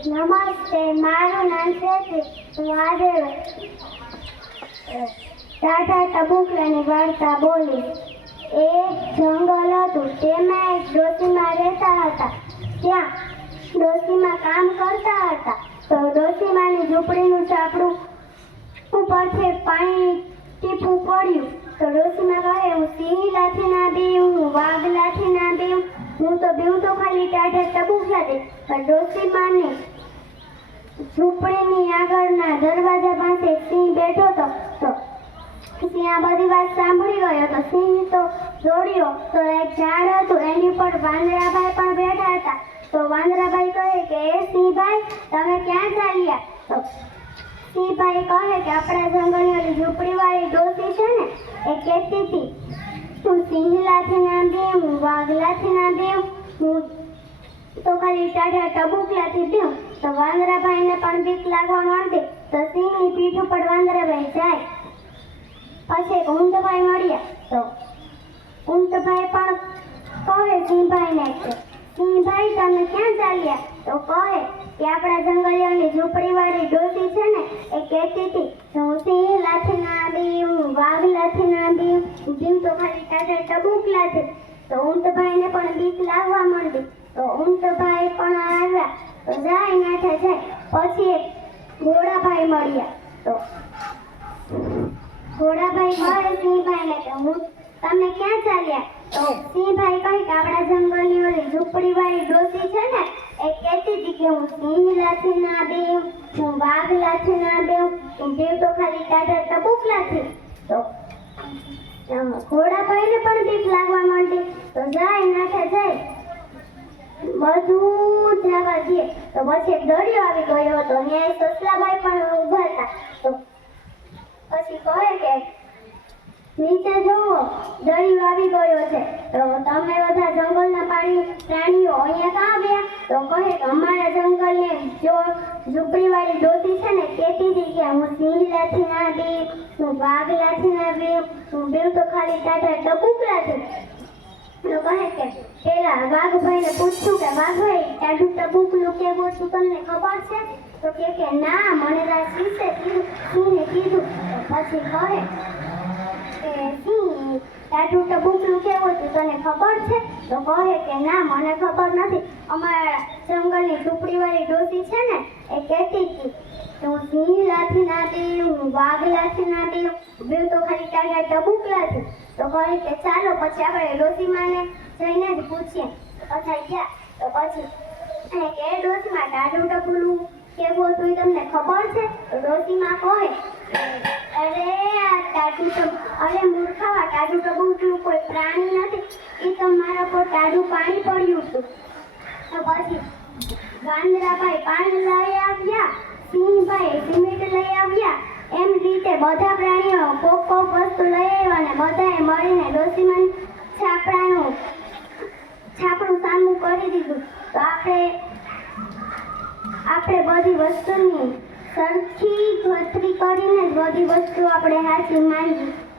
નમસ્તે, મારું નામ છે હું આજે ટાટા ટબુકલાની વાર્તા બોલીશ એક જંગલ હતું, તેમાં એક ડોશીમાં રહેતા હતા. ત્યાં ડોશીમાં કામ કરતા હતા. તો ડોશીમાની ઝૂંપડીનું ચાપડું ઉપરથી પાણી ટીપું પડ્યું. તો ડોશીમાં કહે, હું સિંહ લાઠી ના બી હું વાઘ લાઠી ના હું તો બેઉ તો ખાલી ટાઢા સાથે પણ ડોશીમાની ઝૂંપડીની આગળના દરવાજા પાસે સિંહ બેઠો હતો, તો સિંહ આ બધી વાત સાંભળી ગયો તો સિંહ તો દોડ્યો, તો એક ઝાડ હતું, એની ઉપર વાંદરાભાઈ પણ બેઠા હતા. તો વાંદરાભાઈ કહે કે, એ સિંહભાઈ, તમે ક્યાં ચાલ્યા? તો સિંહભાઈ કહે કે, આપણા જંગલની ઝૂંપડીવાળી ડોસી છે ને, એ કહેતી હતી હું સિંહ લાથી ના બેમ હું વાઘ લાથી ના દેવ હું તો ખાલી ટાઢા ટબુકલાથી દેવ તો વાંદરાભાઈને પણ બીક લાગવા માંડે તો સિંહની પીઠ ઉપર વાંદરાભાઈ જાય. પછી એક ઊંટભાઈ મળ્યા. તો ઊંટભાઈ પણ કહે સિંહભાઈને કે, સિંહભાઈ, તમે ક્યાં ચાલ્યા? તો કહે કે, આપણા જંગલિયાની ઝૂંપડીવાળી ડોસી છે ને, એ કહેતી હતી હું સિંહ લાથી ના બી હું વાઘ લાથી ના આવી જીવ તો ખાલી ટાટા ટબુક છે તો ઊંટભાઈને પણ બીક લાગવા માંડી. તો ઊંટભાઈ પણ આવ્યા. તો જાય નાઠે જાય. પછી ઘોડાભાઈ મળ્યા. તો ઘોડાભાઈ મળે સિંહભાઈને કે હું તમે ક્યાં ચાલ્યા? તો સિંહભાઈ કહે કે આપણા જંગલની ઓલી ઝૂંપડીવાળી ડોસી છે ને, એ કહેતી હતી કે હું સિંહ લાથી ના બેઉં, હું વાઘ લાથી ના બેઉં. હું દેવ તો ખાલી કાઢે તબુક લાથી તો અમ, ઘોડાભાઈને પણ બીક લાગવા માંડી. તો જાય નાઠે જાય. બધું જવા દે. તો પછી એક દરિયો આવી ગયો હતો. ત્યાં સસલાભાઈ પણ ઊભા હતા. તો પછી કહે કે નીચે જુઓ, દરિયો આવી ગયો છે. તો તમે બધા જંગલના પાણી પ્રાણીઓ અહીંયા કાં ગયા તો કહે, અમારા જંગલને જો ઝૂંપડીવાળી ડોસી છે ને, કહેતી હતી કે હું સિંહ લાથી ના બી હું વાઘ લાથી ના બી હું બીવ તો ખાલી ટાટા ટપુકલા છું. તો કહે કે, પેલા વાઘભાઈને પૂછ્યું કે, વાઘભાઈ, ટાઢું ટપુકલું કેવું છું તમને ખબર છે? તો કે કે, ના, મને રાજ વિશે કીધું સિંહે કીધું. પછી કહે ટાઢું ટબુકલું કેવું હતું તને ખબર છે? તો કહે કે ના, મને ખબર નથી. અમારા જંગલની ઝૂંપડીવાળી ડોસી છે ને, એ કહેતી હતી હું સિંહ લાથી ના દઉં હું વાઘ લાથી ના દઉં બેવ તો ખાલી ટાઢા ટબુકલા છે તો કહે કે ચાલો, પછી આપણે ડોસીમાને જઈને જ પૂછીએ. પછી ગયા. તો પછી કે ડોસીમાં ટાઢું ટબુલું કેવું હતું તમને ખબર છે? ડોસીમાં કહે અરે ટાઢું ટબ અરે મૂર્ખાવા, ટાઢું ટબુકલું કોઈ પ્રાણી નથી. એ તો મારા પર ટાઢું પાણી પડ્યું હતું. તો પછી વાંદરાભાઈ પાણી લઈ આવ્યા, સિંહભાઈ સિમેન્ટ લઈ આવ્યા. એમ રીતે બધા પ્રાણીઓ કોક કોક વસ્તુ લઈ આવ્યા અને બધાએ મળીને ડોસીમાન છાપડાનું છાપડું સામું કરી દીધું. તો આપણે આપણે બધી વસ્તુની સરખી ગણતરી કરીને બધી વસ્તુ આપણે હાથી માંગી.